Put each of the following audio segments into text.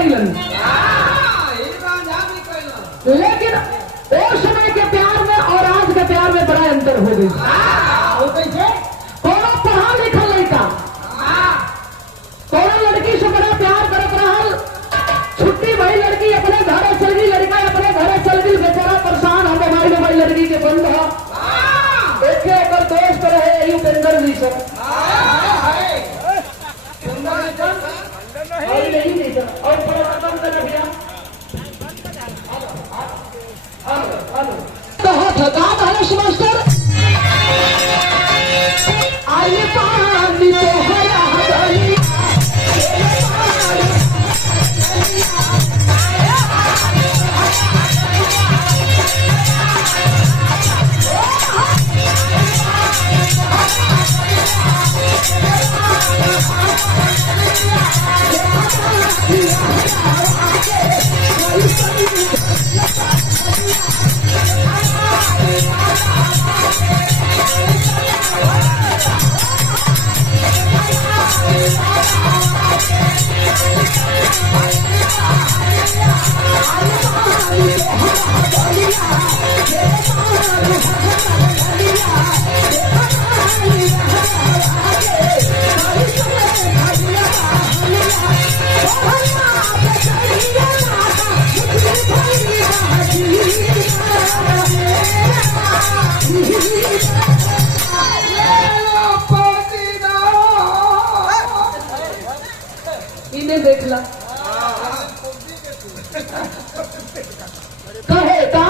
कैलन, लेकिन उस समय के प्यार में और आज के प्यार में बड़ा अंतर हो गई। कोनो पढ़ा लिखा लड़का कोनो लड़की से बड़ा प्यार करत रहल, छुट्टी भाई लड़की अपने घर चल गई, लड़का अपने घर चल गई, बेचारा परेशान है, मोबाइल लड़की के बंद है, देखे अगर दोस्त रहे यही उपेंद्र जी सर और परिवर्तन कर दिया थका है मास्टर आइए पानी तो हरा गली इन्हें देख ला कहे का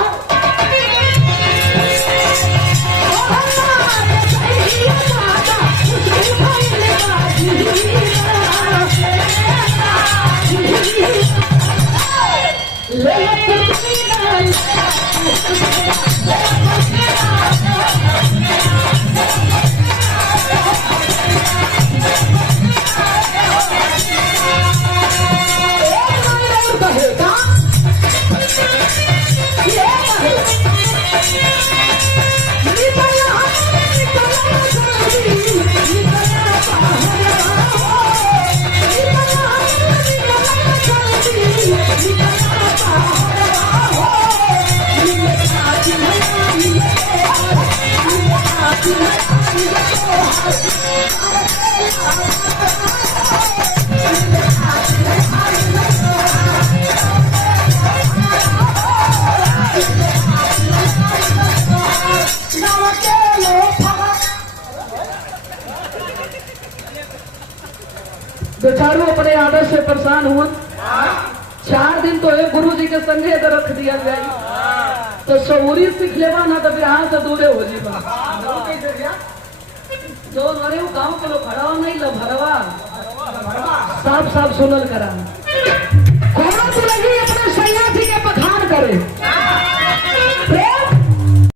बेचारू अपने आदत से परेशान हुआ। 4 दिन तो एक गुरु जी के संगे अगर रख दिया जाए तो शौरी सीख लेवा ना तो बिहार से दूरे हो जीवा। जो नरे गाँव के लोग खड़ा नहीं लो भरवा साफ साफ सुनल करा